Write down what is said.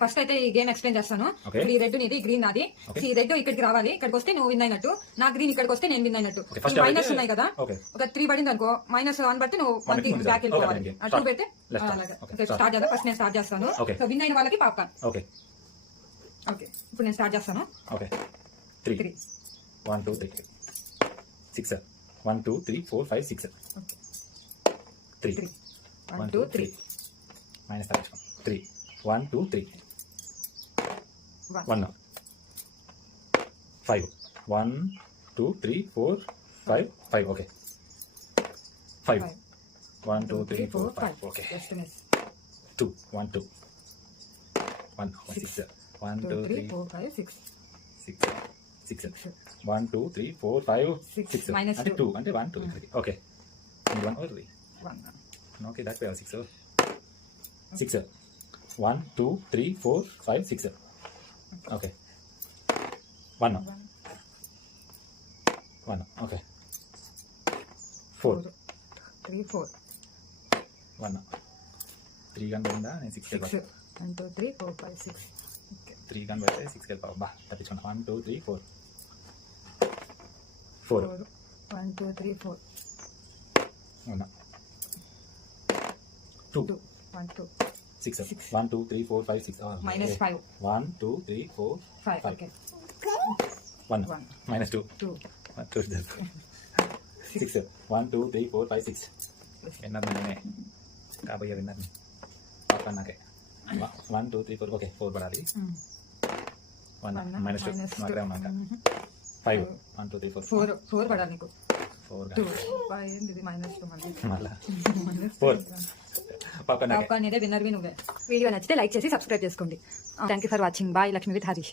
First అయితే ఈ game explain చేస్తాను. ఈ రెడ్ నీది, గ్రీన్ నాది. ఈ రెడ్ ఇక్కడికి రావాలి, ఇక్కడికి వస్తే నువ్వు విన్ అయినట్టు, నా గ్రీన్ ఇక్కడికి వస్తే నేను విన్ అయినట్టు. మైనస్ ఉన్నాయి కదా, ఒక 3 పడింది అనుకో, -1 బట్టి నువ్వు 1 కి బ్యాక్ వెళ్ళిపోవాలి. అటు పెడితే స్టార్ట్ చేద్దాం. ఫస్ట్ నేను స్టార్ట్ చేస్తాను. సో విన్ అయిన వాళ్ళకి పాప్కార్న్. ఓకే, ఇప్పుడు నేను స్టార్ట్ చేస్తాను. 3 1 2 3 6 1 2 3 4 5 6 3 1 2 3 minus 3 1 2 3 1 5 1 2 3 4 5 5 okay 5 1 2 3 4 5 okay 2 1 2 1 6 1 2 3 4 5 6 6 1 2 3 4 5 6 minus 2 అంటే 1 2 3 okay 1 or 3 1 okay that way 6 6 1 2 3 4 5 6 okay 1 okay 4 3 4 1 3 gun పోయిందా నేను 6 కి 1 2 3 4 5 6 ఓకే 3 గన్ పోతే 6 కి వెళ్ళిపోవా బా తప్పించుకున్నా 1 2 3 4 4 1 2 3 4 1 2 1 2 6 1 2 3 4 5 6 minus 5 1 2 3 4 5 okay 1 minus 2 2 1 2 6 1 2 3 4 5 6 విన్నర్ నేనే కాబోయే విన్నర్ పాపా నాకే 1 2 3 4 ఓకే 4 పడాలి 1 minus 2 నాకే ఉన్నాక 5 1 2 3 4 4 పడాలి నీకు 4 5 ఏంది -2 మళ్ళా 4 పాపా విన్నర్ వి నువ్వే. వీడియో నచ్చితే లైక్ చేసి సబ్స్క్రైబ్ చేసుకోండి. Thank you for watching. Bye. Lakshmi with Harish.